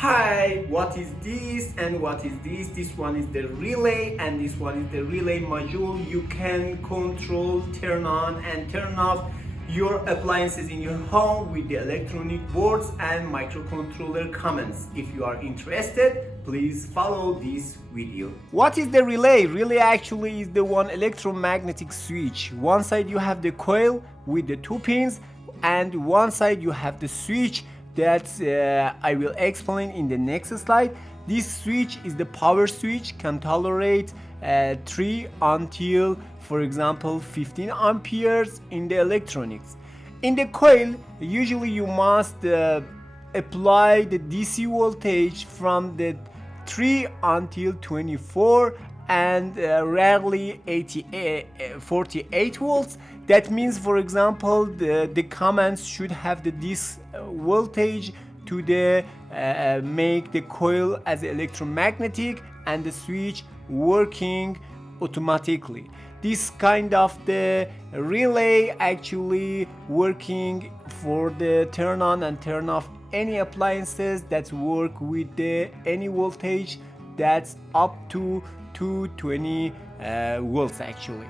Hi, what is this and what is this? This one is the relay and this one is the relay module. You can control, turn on and turn off your appliances in your home with the electronic boards and microcontroller commands. If you are interested, please follow this video. What is the relay? Relay actually is the one electromagnetic switch. One side you have the coil with the two pins and one side you have the switch that I will explain in the next slide. This switch is the power switch, can tolerate 3 until, for example, 15 amperes in the electronics. In the coil, usually you must apply the DC voltage from the 3 until 24 and rarely 48 volts. That means, for example, the commands should have this voltage to the make the coil as electromagnetic and the switch working automatically. This kind of the relay actually working for the turn on and turn off any appliances that work with the any voltage that's up to 220 volts actually.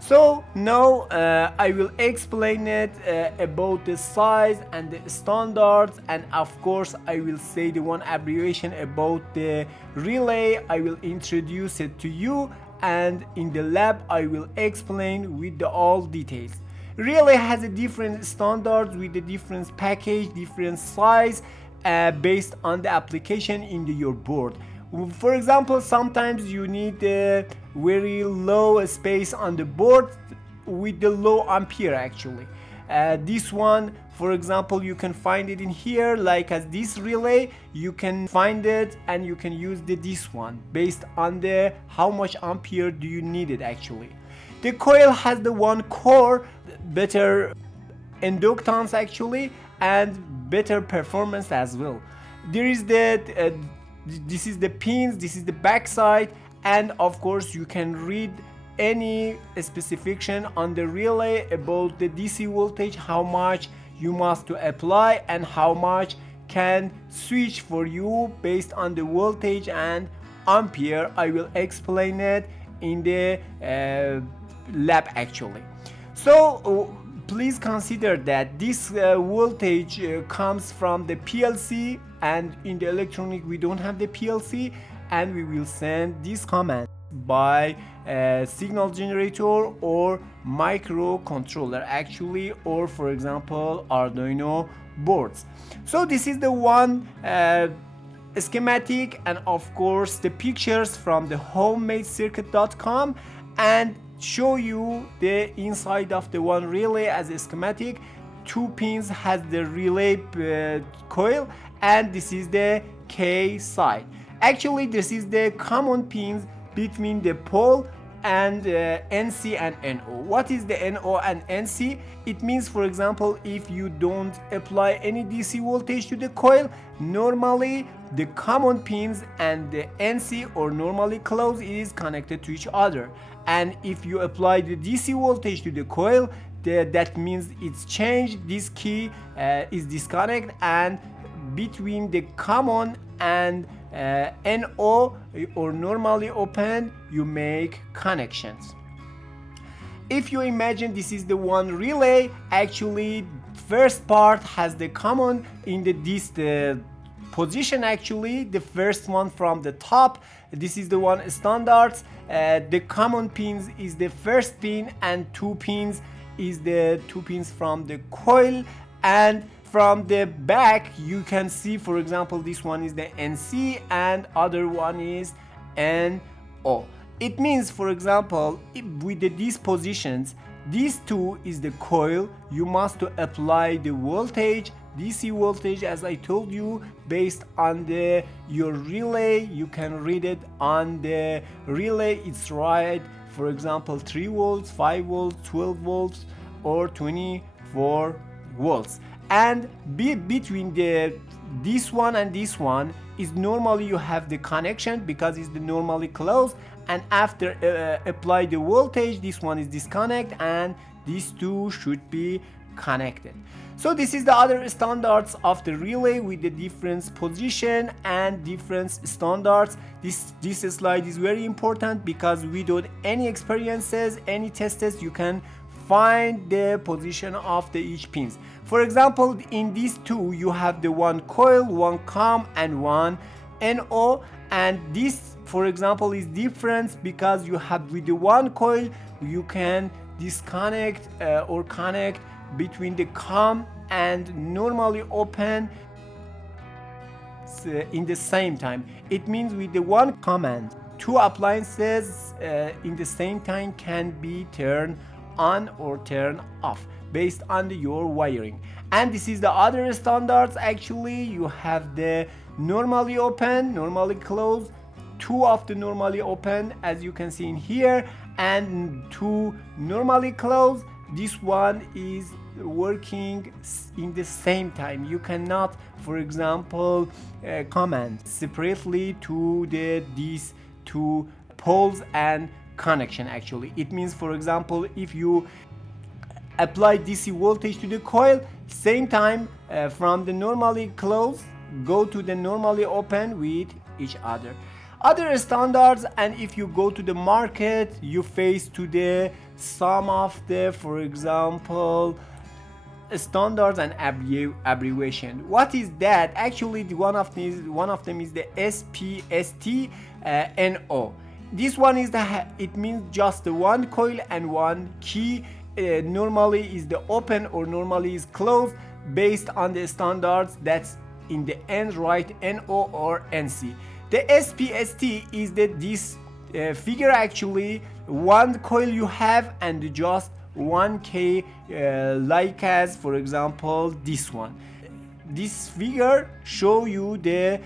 So now I will explain it about the size and the standards, and of course I will say the one abbreviation about the relay. I will introduce it to you, and in the lab I will explain with the all details. Relay has a different standards with the different package, different size based on the application in your board. For example, sometimes you need a very low space on the board with the low ampere actually. This one, for example, you can find it in here like as this relay. You can find it and you can use this one based on the how much ampere do you need it actually. The coil has the one core, better inductance actually, and better performance as well. There is the this is the pins, this is the back side, and of course you can read any specification on the relay about the DC voltage, how much you must to apply and how much can switch for you based on the voltage and ampere. I will explain it in the lab actually. So please consider that this voltage comes from the PLC, and in the electronic we don't have the PLC, and we will send this command by signal generator or microcontroller actually, or for example Arduino boards. So this is the one schematic, and of course the pictures from the homemadecircuit.com, and show you the inside of the one relay as a schematic. Two pins has the relay coil, and this is the K side. Actually this is the common pins between the pole and NC and NO. What is the NO and NC? It means, for example, if you don't apply any DC voltage to the coil, normally the common pins and the NC or normally closed is connected to each other, and if you apply the DC voltage to the coil, that means it's changed. This key is disconnect, and between the common and NO or normally open, you make connections. If you imagine this is the one relay, actually first part has the common in the position actually, the first one from the top. This is the one standards. The common pins is the first pin, and two pins is the two pins from the coil, and from the back you can see, for example, this one is the NC and other one is NO. It means, for example, with these positions, these two is the coil. You must to apply the voltage, DC voltage, as I told you, based on your relay. You can read it on the relay. It's right, for example, 3 volts, 5 volts, 12 volts, or 24 volts. And between this one and this one is normally you have the connection because it's the normally closed, and after apply the voltage, this one is disconnect and these two should be connected. So this is the other standards of the relay with the different position and different standards. This slide is very important because without any experiences, any tests, you can find the position of the each pins. For example, in these two you have the one coil, one COM and one NO, and this, for example, is different because you have with the one coil you can disconnect or connect between the COM and normally open in the same time. It means with the one command, two appliances in the same time can be turned on or turned off based on your wiring. And this is the other standards. Actually, you have the normally open, normally closed, two of the normally open as you can see in here, and two normally closed. This one is working in the same time. You cannot, for example, command separately to these two poles and connection. Actually, it means, for example, if you apply DC voltage to the coil, same time from the normally closed go to the normally open with each other. Other standards, and if you go to the market, you face to the some of the, for example, standards and abbreviation. What is that? Actually, one of them is the SPST-NC. This one is it means just the one coil and one key. Normally is the open or normally is closed based on the standards that's in the end, right? NO or NC. The SPST is this figure. Actually, one coil you have and just 1K, like as for example this one. This figure show you the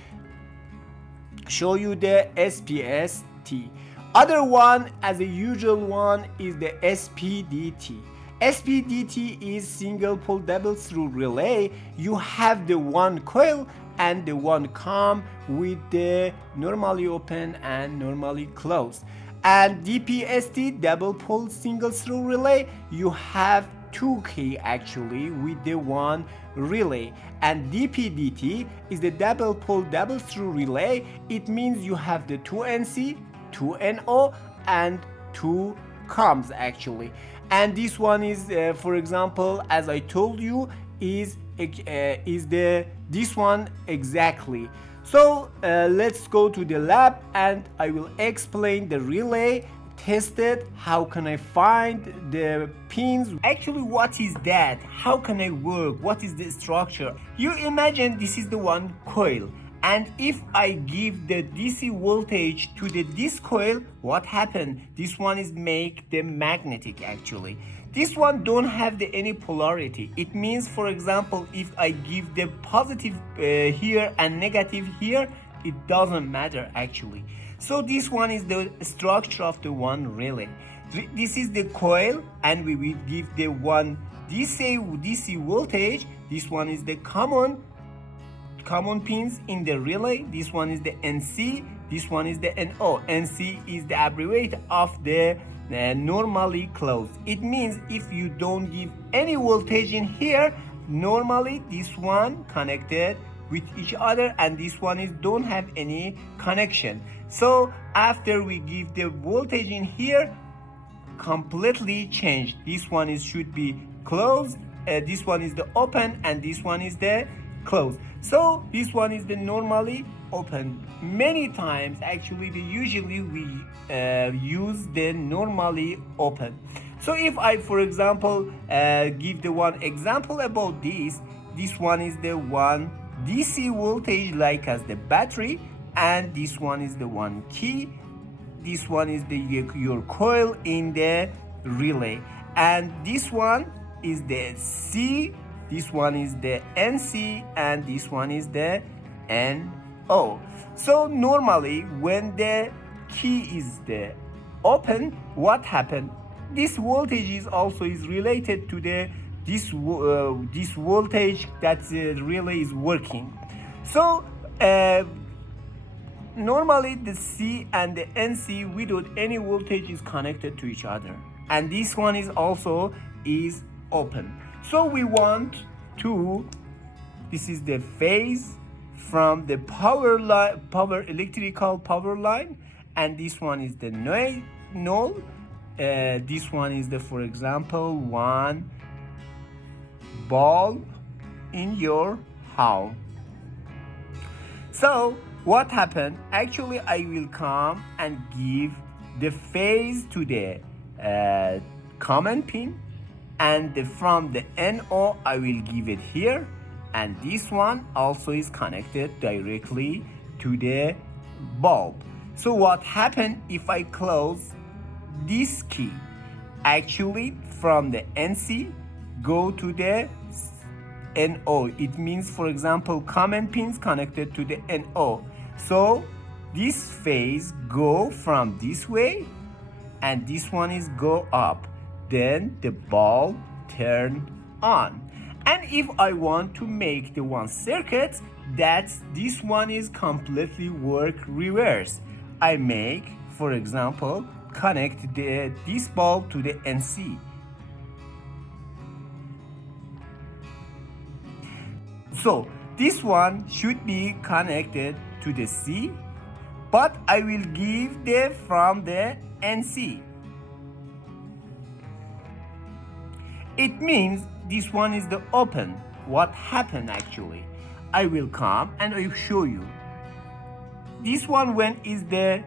SPST. Other one, as a usual one, is the SPDT. SPDT is single pole double through relay. You have the one coil and the one COM with the normally open and normally closed. And DPST, double pole single through relay, you have 2K actually with the one relay. And DPDT is the double pole double through relay. It means you have the 2NC, 2NO and 2 COMs actually. And this one is, for example, as I told you, is this one exactly. So let's go to the lab and I will explain the relay, test it, how can I find the pins. Actually, what is that? How can I work? What is the structure? You imagine this is the one coil, and if I give the DC voltage to this coil, what happened? This one is make the magnetic actually. This one don't have any polarity. It means, for example, if I give the positive here and negative here, it doesn't matter actually. So this one is the structure of the one relay. This is the coil, and we will give the one DC voltage. This one is the common pins in the relay. This one is the NC. This one is the NO. NC is the abbreviate of the normally closed. It means if you don't give any voltage in here, normally this one connected with each other and this one is don't have any connection. So after we give the voltage in here, completely changed. This one should be closed, this one is the open, and this one is the closed. So this one is the normally open. Many times actually usually we use the normally open. So if I, for example, give the one example about this one is the one DC voltage like as the battery, and this one is the one key, this one is your coil in the relay, and this one is the C, this one is the NC, and this one is the NO. So normally when the key is the open, what happened? This voltage is also related to this voltage that the relay is working. So normally the C and the NC without any voltage is connected to each other, and this one is also open. So we want to, this is the phase from the power line, electrical power line, and this one is the null. This one is the, for example, one bulb in your home. So what happened? Actually, I will come and give the phase to the common pin, and from the NO I will give it here, and this one also is connected directly to the bulb. So what happened if I close this key? Actually, from the NC go to the NO. It means, for example, common pins connected to the NO. So this phase go from this way, and this one is go up. Then the bulb turn on. And if I want to make the one circuit that this one is completely work reverse, I make, for example, connect this bulb to the NC. So this one should be connected to the C, but I will give the from the NC. It means this one is the open. What happened actually? I will come and I will show you. This one when is the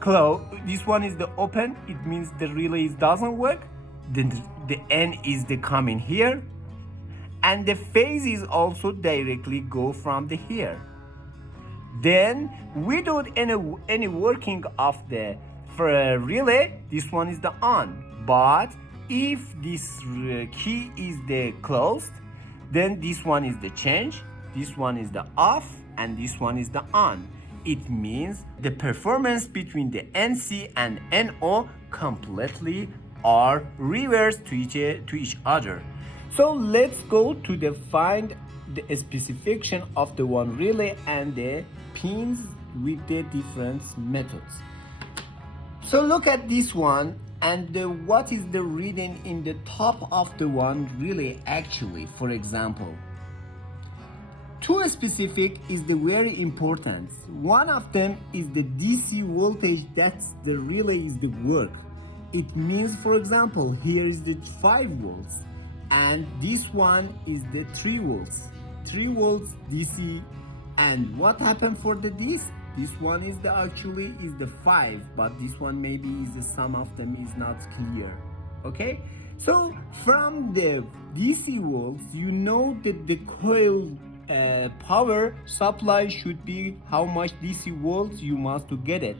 close, this one is the open, it means the relay doesn't work. Then the N is the coming here, and the phase is also directly go from the here. Then without any working of the relay, this one is the on. But if this key is the closed, then this one is the change, this one is the off, and this one is the on. It means the performance between the NC and NO completely are reversed to each other. So let's go to find the specification of the one relay and the pins with the different methods. So look at this one, and what is the reading in the top of the one relay actually. For example, two specific is the very important. One of them is the DC voltage, that's the relay is the work. It means, for example, here is the 5 volts, and this one is the 3 volts. 3 volts DC. And what happened for this? This one is the actually is the 5, but this one maybe is the sum of them is not clear. Okay, so from the DC volts, you know that the coil power supply should be how much DC volts you must to get it,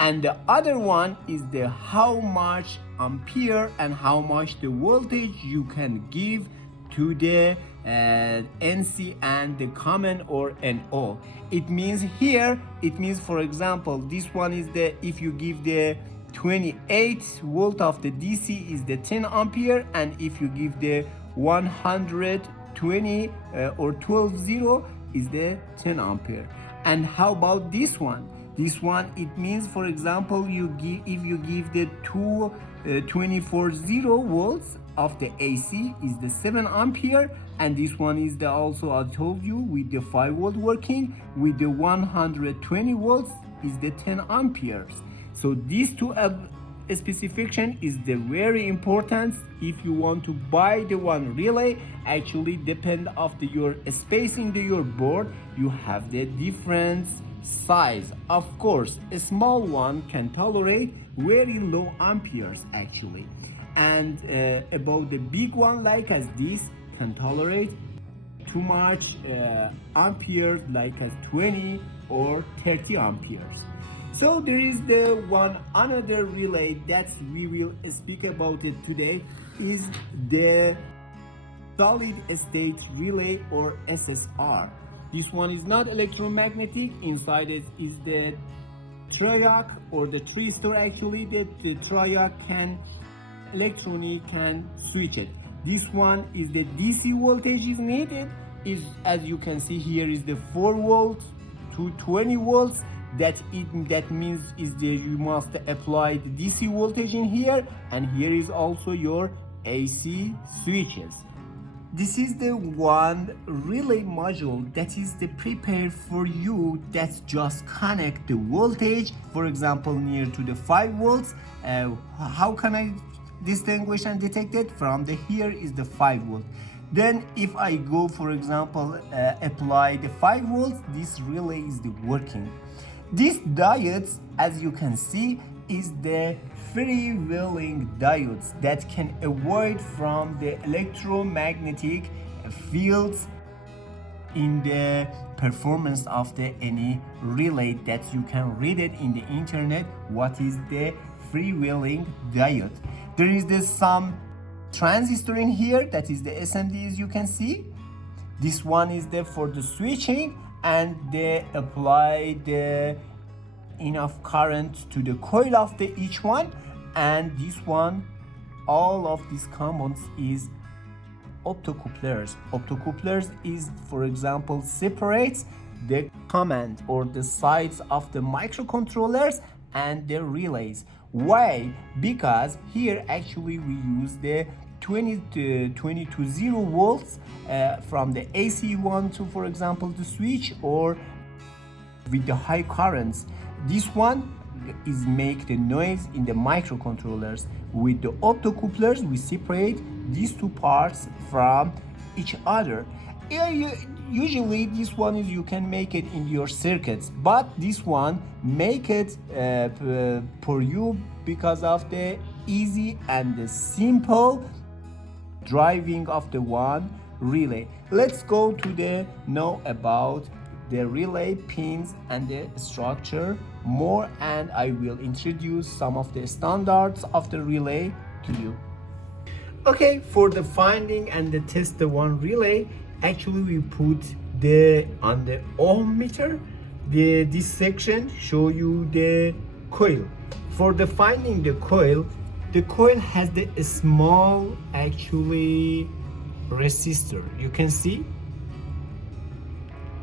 and the other one is the how much ampere and how much the voltage you can give to the NC and the common or NO. It means here, it means, for example, this one is the, if you give the 28 volt of the DC is the 10 ampere, and if you give the 120 or 12.0 is the 10 ampere. And how about this one? This one, it means, for example, you give, if you give the 24.0 volts of the AC is the 7 ampere, and this one is the, also I told you, with the 5 volt working, with the 120 volts is the 10 amperes. So these two specification is the very important. If you want to buy the one relay, actually depend of your space in your board, you have the different size. Of course, a small one can tolerate very low amperes actually, and about the big one like as this can tolerate too much amperes like as 20 or 30 amperes. So there is the one another relay that we will speak about it today, is the solid state relay or SSR. This one is not electromagnetic. Inside it is the triac or the tristor actually, that the triac can electronic can switch it. This one is the DC voltage is needed, is as you can see here is the 4 volts to 20 volts. That means is that you must apply the DC voltage in here, and here is also your AC switches. This is the one relay module that is the prepared for you, that just connect the voltage, for example near to the 5 volts. How can I distinguish and detect it? From the here is the 5 volt. Then if I go, for example, apply the 5 volts, this relay is the working. This diodes, as you can see, is the freewheeling diodes that can avoid from the electromagnetic fields in the performance of the any relay, that you can read it in the internet what is the freewheeling diode. There is this some transistor in here, that is the SMD, as you can see. This one is there for the switching, and they apply the enough current to the coil of the each one. And this one, all of these components is optocouplers. Optocouplers is, for example, separates the command or the sides of the microcontrollers and the relays. Why? Because here actually we use the 20 to 0 volts from the AC one to, for example, the switch, or with the high currents. This one is make the noise in the microcontrollers. With the optocouplers, we separate these two parts from each other. Usually this one is you can make it in your circuits, but this one make it for you because of the easy and the simple driving of the one relay. Let's go to the know about the relay pins and the structure more, and I will introduce some of the standards of the relay to you. Okay, for the finding and the test the one relay, actually we put the on the ohm meter. This section show you the coil. For the finding the coil has the small actually resistor. You can see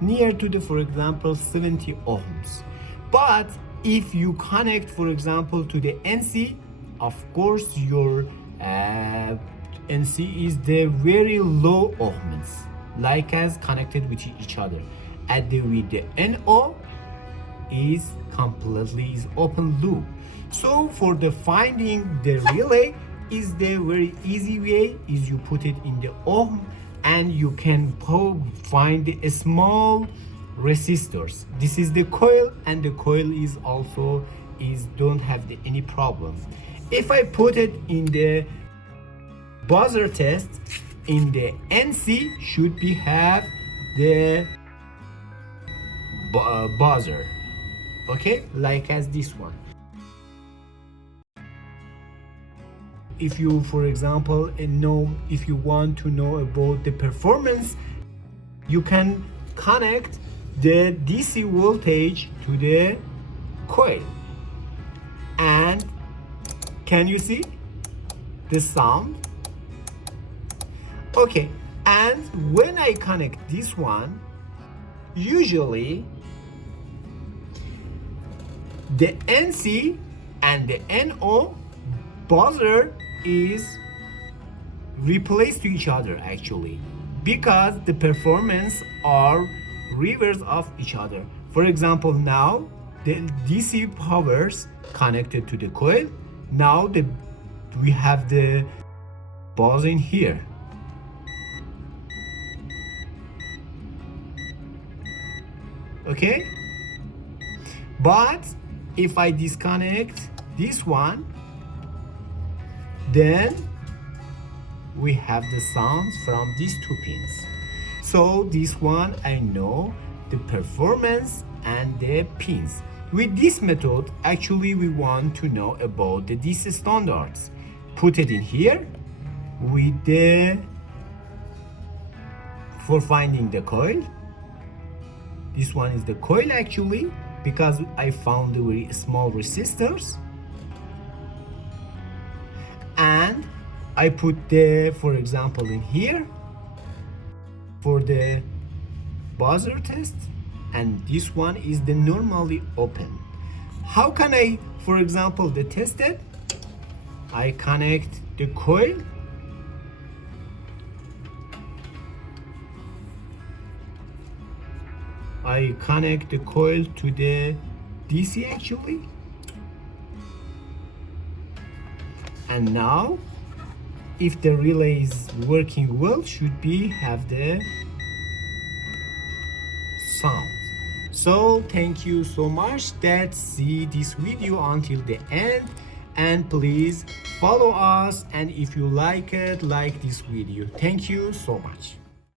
near to the, for example, 70 ohms. But if you connect, for example, to the NC, of course your NC is the very low ohms, like as connected with each other. And with the NO is completely is open loop. So for the finding the relay is the very easy way, is you put it in the ohm, and you can find the small resistors. This is the coil, and the coil is also don't have any problem. If I put it in the buzzer test, in the NC should be have the buzzer, okay, like as this one. If you, for example, if you want to know about the performance, you can connect the DC voltage to the coil, and can you see the sound? Okay, and when I connect this one, usually the NC and the NO buzzer is replaced to each other actually, because the performance are reverse of each other. For example, now the DC powers connected to the coil. Now we have the buzz in here. Okay, but if I disconnect this one, then we have the sounds from these two pins. So this one I know the performance and the pins. With this method, actually we want to know about the DC standards. Put it in here with the for finding the coil. This one is the coil actually, because I found the very small resistors. And I put the, for example, in here for the buzzer test, and this one is the normally open. How can I, for example, the test it? I connect the coil I connect the coil to the DC actually. And now if the relay is working well, should be have the sound. So thank you so much that see this video until the end, and please follow us, and if you like it, like this video. Thank you so much.